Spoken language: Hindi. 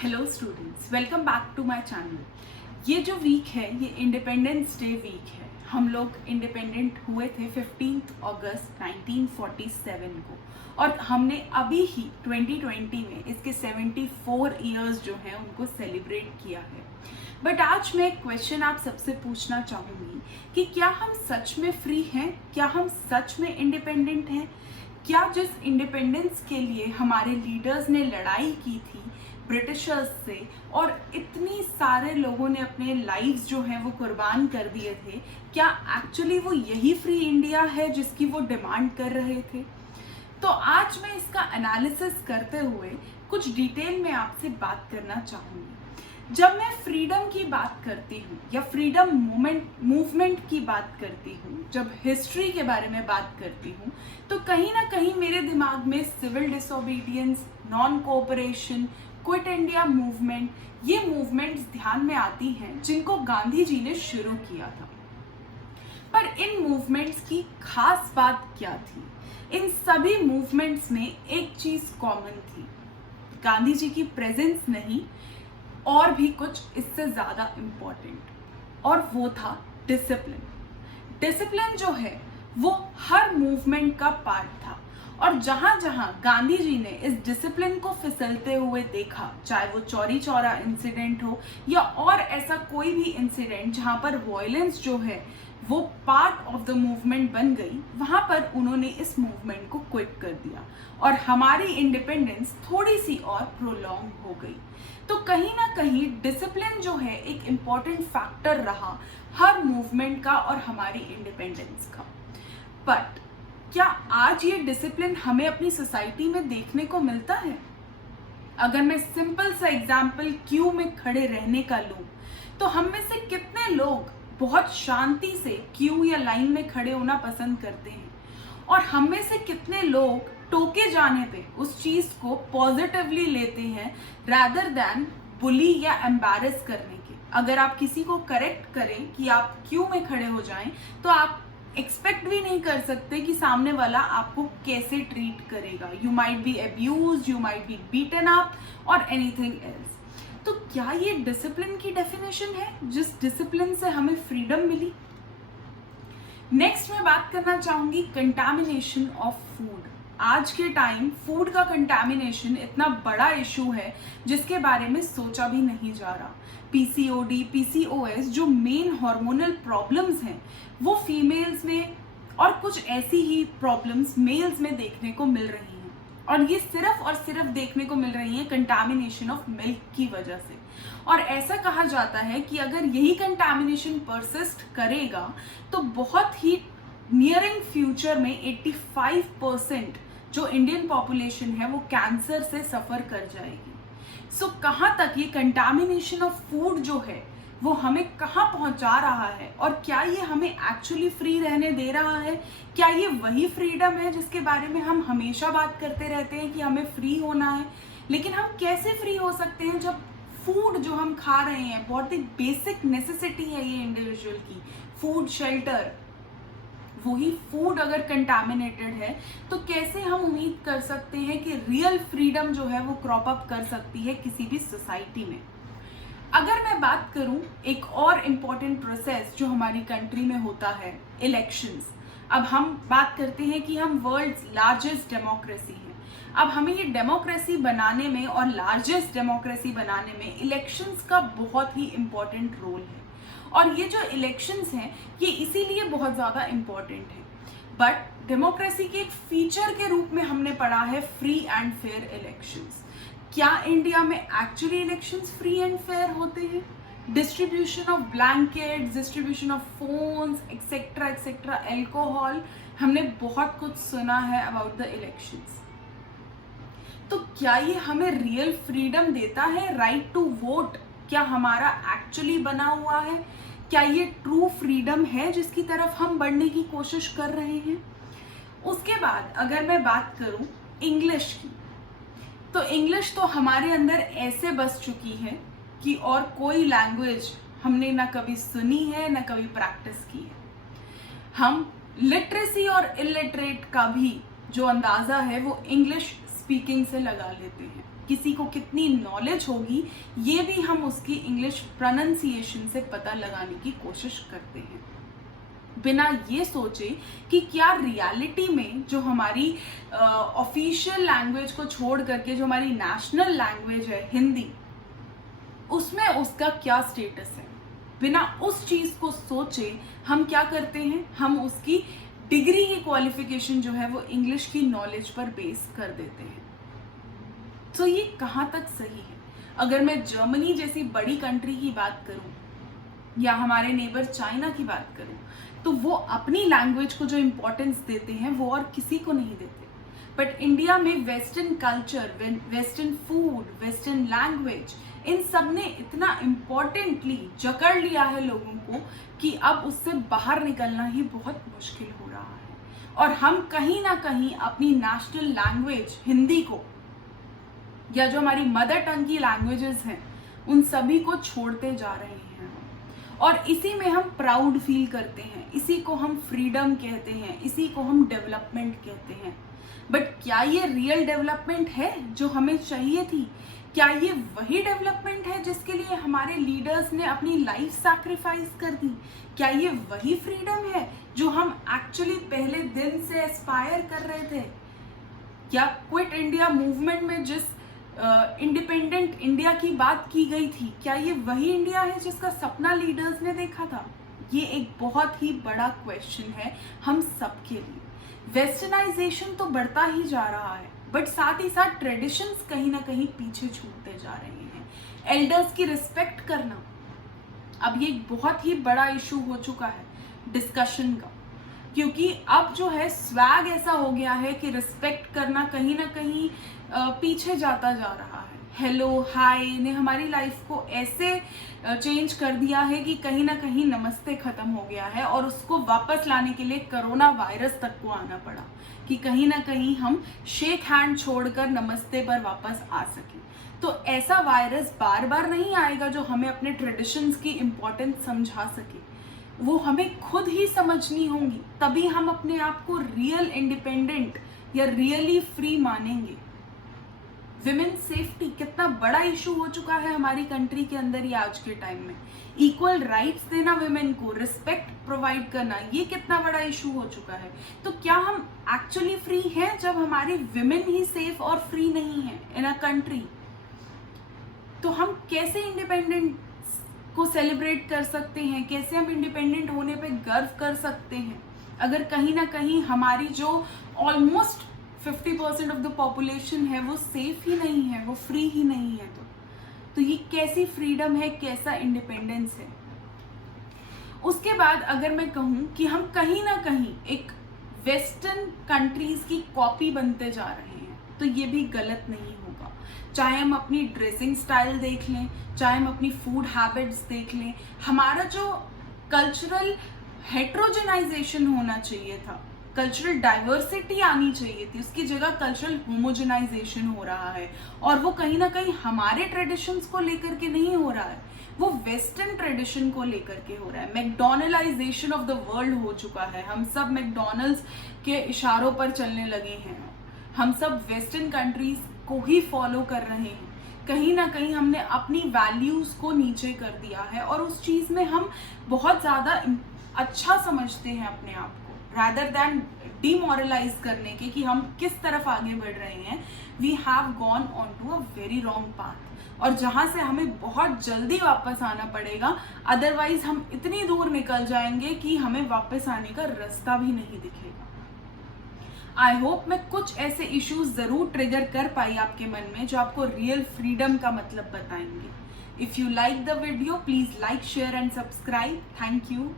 Hello students, welcome back to my channel. ये जो वीक है ये इंडिपेंडेंस डे वीक है। हम लोग इंडिपेंडेंट हुए थे 15 अगस्त 1947 को और हमने अभी ही 2020 में इसके 74 इयर्स जो हैं उनको सेलिब्रेट किया है। बट आज मैं एक क्वेश्चन आप सबसे पूछना चाहूँगी कि क्या हम सच में फ्री हैं? क्या हम सच में इंडिपेंडेंट हैं? क्या जिस इंडिपेंडेंस के लिए हमारे लीडर्स ने लड़ाई की थी ब्रिटिशर्स से और इतनी सारे लोगों ने अपने लाइव्स जो हैं वो कुर्बान कर दिए थे, क्या एक्चुअली वो यही फ्री इंडिया है जिसकी वो डिमांड कर रहे थे? तो आज मैं इसका एनालिसिस करते हुए कुछ डिटेल में आपसे बात करना चाहूँगी। जब मैं फ्रीडम की बात करती हूँ या फ्रीडम मूवमेंट की बात करती हूँ, जब हिस्ट्री के बारे में बात करती हूँ, तो कहीं ना कहीं मेरे दिमाग में civil disobedience, non cooperation, quit India movement, ये मूवमेंट्स ध्यान में आती हैं जिनको गांधी जी ने शुरू किया था। पर इन मूवमेंट्स की खास बात क्या थी? इन सभी मूवमेंट्स में एक चीज कॉमन थी, गांधी जी की प्रेजेंस नहीं और भी कुछ इससे ज्यादा इंपॉर्टेंट, और वो था डिसिप्लिन। डिसिप्लिन जो है वो हर मूवमेंट का पार्ट था और जहां जहां गांधी जी ने इस डिसिप्लिन को फिसलते हुए देखा, चाहे वो चौरी चौरा इंसिडेंट हो या और ऐसा कोई भी इंसिडेंट जहां पर वॉयलेंस जो है वो पार्ट ऑफ द मूवमेंट बन गई, वहां पर उन्होंने इस मूवमेंट को क्विट कर दिया और हमारी इंडिपेंडेंस थोड़ी सी और प्रोलॉन्ग हो गई। तो कहीं ना कहीं डिसिप्लिन जो है एक इम्पॉर्टेंट फैक्टर रहा हर मूवमेंट का और हमारी इंडिपेंडेंस का। बट क्या आज ये डिसिप्लिन हमें अपनी सोसाइटी में देखने को मिलता है? अगर मैं सिंपल सा एग्जाम्पल क्यू में खड़े रहने का लूं, तो हम में से कितने लोग बहुत शांति से क्यू या लाइन में खड़े होना पसंद करते हैं और हम में से कितने लोग टोके जाने पे उस चीज को पॉजिटिवली लेते हैं रादर देन बुली या एम्बैरेस करने के। अगर आप किसी को करेक्ट करें कि आप क्यू में खड़े हो जाएं, तो आप एक्सपेक्ट भी नहीं कर सकते कि सामने वाला आपको कैसे ट्रीट करेगा। You might be abused, you might be beaten up और एनीथिंग एल्स। तो क्या ये डिसिप्लिन की डेफिनेशन है जिस डिसिप्लिन से हमें फ्रीडम मिली? नेक्स्ट मैं बात करना चाहूंगी कंटामिनेशन ऑफ फूड। आज के टाइम फूड का कंटामिनेशन इतना बड़ा इशू है जिसके बारे में सोचा भी नहीं जा रहा। पीसीओडी, पीसीओएस जो मेन हार्मोनल प्रॉब्लम्स हैं वो फीमेल्स में और कुछ ऐसी ही प्रॉब्लम्स मेल्स में देखने को मिल रही हैं, और ये सिर्फ और सिर्फ देखने को मिल रही है कंटामिनेशन ऑफ मिल्क की वजह से। और ऐसा कहा जाता है कि अगर यही कंटामिनेशन परसिस्ट करेगा तो बहुत ही नियरिंग फ्यूचर में 85% जो इंडियन पॉपुलेशन है वो कैंसर से सफर कर जाएगी। सो कहाँ तक ये कंटामिनेशन ऑफ फूड जो है वो हमें कहाँ पहुंचा रहा है, और क्या ये हमें एक्चुअली फ्री रहने दे रहा है? क्या ये वही फ्रीडम है जिसके बारे में हम हमेशा बात करते रहते हैं कि हमें फ्री होना है? लेकिन हम कैसे फ्री हो सकते हैं जब फूड जो हम खा रहे हैं बहुत ही बेसिक नेसेसिटी है ये इंडिविजुअल की, फूड, शेल्टर, वही फूड अगर कंटामिनेटेड है तो कैसे हम उम्मीद कर सकते हैं कि रियल फ्रीडम जो है वो क्रॉप अप कर सकती है किसी भी सोसाइटी में? अगर मैं बात करूं एक और इम्पॉर्टेंट प्रोसेस जो हमारी कंट्री में होता है, इलेक्शंस। अब हम बात करते हैं कि हम वर्ल्ड्स लार्जेस्ट डेमोक्रेसी हैं। अब हमें ये डेमोक्रेसी बनाने में और लार्जेस्ट डेमोक्रेसी बनाने में इलेक्शंस का बहुत ही इम्पॉर्टेंट रोल है, और ये जो इलेक्शंस हैं ये इसीलिए बहुत ज़्यादा इम्पॉर्टेंट है। बट डेमोक्रेसी के एक फीचर के रूप में हमने पढ़ा है फ्री एंड फेयर इलेक्शंस। क्या इंडिया में actually elections free and fair होते हैं? Distribution of blankets, distribution of phones, etcetera etcetera, alcohol, हमने बहुत कुछ सुना है अबाउट द इलेक्शंस। तो क्या ये हमें रियल फ्रीडम देता है? राइट टू वोट क्या हमारा एक्चुअली बना हुआ है? क्या ये ट्रू फ्रीडम है जिसकी तरफ हम बढ़ने की कोशिश कर रहे हैं? उसके बाद अगर मैं बात करूं इंग्लिश की, तो इंग्लिश तो हमारे अंदर ऐसे बस चुकी है कि और कोई लैंग्वेज हमने ना कभी सुनी है ना कभी प्रैक्टिस की है। हम लिटरेसी और इलिटरेट का भी जो अंदाजा है वो इंग्लिश स्पीकिंग से लगा लेते हैं किसी को कितनी नॉलेज होगी, ये भी हम उसकी इंग्लिश प्रोनाउंसिएशन से पता लगाने की कोशिश करते हैं, बिना ये सोचे कि क्या रियलिटी में जो हमारी ऑफिशियल लैंग्वेज को छोड़ करके जो हमारी नेशनल लैंग्वेज है हिंदी, उसमें उसका क्या स्टेटस है। बिना उस चीज को सोचे हम क्या करते हैं, हम उसकी डिग्री की क्वालिफिकेशन जो है वो इंग्लिश की नॉलेज पर बेस कर देते हैं। तो ये कहाँ तक सही है? अगर मैं जर्मनी जैसी बड़ी कंट्री की बात करूं या हमारे नेबर चाइना की बात करूं, तो वो अपनी लैंग्वेज को जो इम्पोर्टेंस देते हैं वो और किसी को नहीं देते। बट इंडिया में western culture, western food, western language, इन सब ने इतना इम्पोर्टेंटली जकड़ लिया है लोगों को कि अब उससे बाहर निकलना ही बहुत मुश्किल हो रहा है। और हम कहीं ना कहीं अपनी नेशनल लैंग्वेज हिंदी को या जो हमारी मदर टंग की लैंग्वेजेस हैं उन सभी को छोड़ते जा रहे हैं। और इसी में हम प्राउड फील करते हैं, इसी को हम फ्रीडम कहते हैं, इसी को हम डेवलपमेंट कहते हैं। बट क्या ये रियल डेवलपमेंट है जो हमें चाहिए थी? क्या ये वही डेवलपमेंट है जिसके लिए हमारे लीडर्स ने अपनी लाइफ सैक्रिफाइस कर दी? क्या ये वही फ्रीडम है जो हम एक्चुअली पहले दिन से एस्पायर कर रहे थे? या क्विट इंडिया मूवमेंट में जिस इंडिपेंडेंट इंडिया की बात की गई थी, क्या ये वही इंडिया है जिसका सपना लीडर्स ने देखा था? ये एक बहुत ही बड़ा क्वेश्चन है हम सबके लिए। वेस्टर्नाइजेशन तो बढ़ता ही जा रहा है, बट साथ ही साथ ट्रेडिशंस कहीं ना कहीं पीछे छूटते जा रहे हैं। एल्डर्स की रिस्पेक्ट करना अब ये एक बहुत ही बड़ा इशू हो चुका है डिस्कशन का, क्योंकि अब जो है स्वैग ऐसा हो गया है कि रिस्पेक्ट करना कहीं ना कहीं पीछे जाता जा रहा है। हेलो हाय ने हमारी लाइफ को ऐसे चेंज कर दिया है कि कहीं ना कहीं नमस्ते खत्म हो गया है, और उसको वापस लाने के लिए कोरोना वायरस तक को आना पड़ा कि कहीं ना कहीं हम शेक हैंड छोड़कर नमस्ते पर वापस आ सके। तो ऐसा वायरस बार बार नहीं आएगा जो हमें अपने ट्रेडिशंस की इम्पोर्टेंस समझा सके। वो हमें खुद ही समझनी होंगी, तभी हम अपने आप को रियल इंडिपेंडेंट या रियली फ्री मानेंगे। विमेन सेफ्टी कितना बड़ा इशू हो चुका है हमारी कंट्री के अंदर ये आज के टाइम में। इक्वल राइट्स देना विमेन को, रिस्पेक्ट प्रोवाइड करना, ये कितना बड़ा इशू हो चुका है। तो क्या हम एक्चुअली फ्री हैं जब हमारी विमेन ही सेफ और फ्री नहीं है इन अ कंट्री? तो हम कैसे इंडिपेंडेंट को सेलिब्रेट कर सकते हैं? कैसे हम इंडिपेंडेंट होने पे गर्व कर सकते हैं अगर कहीं ना कहीं हमारी जो ऑलमोस्ट 50% ऑफ द पॉपुलेशन है वो सेफ ही नहीं है, वो फ्री ही नहीं है? तो ये कैसी फ्रीडम है, कैसा इंडिपेंडेंस है? उसके बाद अगर मैं कहूँ कि हम कहीं ना कहीं एक वेस्टर्न कंट्रीज की कॉपी बनते जा रहे हैं, तो ये भी गलत नहीं होगा। चाहे हम अपनी ड्रेसिंग स्टाइल देख लें, चाहे हम अपनी फूड हैबिट्स देख लें, हमारा जो कल्चरल हेट्रोजेनाइजेशन होना चाहिए था, कल्चरल डाइवर्सिटी आनी चाहिए थी, उसकी जगह कल्चरल होमोजेनाइजेशन हो रहा है। और वो कहीं ना कहीं हमारे ट्रेडिशंस को लेकर के नहीं हो रहा है, वो वेस्टर्न ट्रेडिशन को लेकर के हो रहा है। मैकडोनलाइजेशन ऑफ द वर्ल्ड हो चुका है, हम सब मैकडोनल्ड्स के इशारों पर चलने लगे हैं, हम सब वेस्टर्न कंट्रीज को ही फॉलो कर रहे हैं। कहीं ना कहीं हमने अपनी वैल्यूज को नीचे कर दिया है और उस चीज में हम बहुत ज्यादा अच्छा समझते हैं अपने आप को, rather than डिमोरलाइज करने के कि हम किस तरफ आगे बढ़ रहे हैं। We have gone on to a very wrong path, और जहां से हमें बहुत जल्दी वापस आना पड़ेगा, अदरवाइज हम इतनी दूर निकल जाएंगे कि हमें वापस आने का रास्ता भी नहीं दिखेगा। आई होप मैं कुछ ऐसे इश्यूज जरूर ट्रिगर कर पाई आपके मन में जो आपको रियल फ्रीडम का मतलब बताएंगे। If you like the video, please like, share and subscribe. Thank you.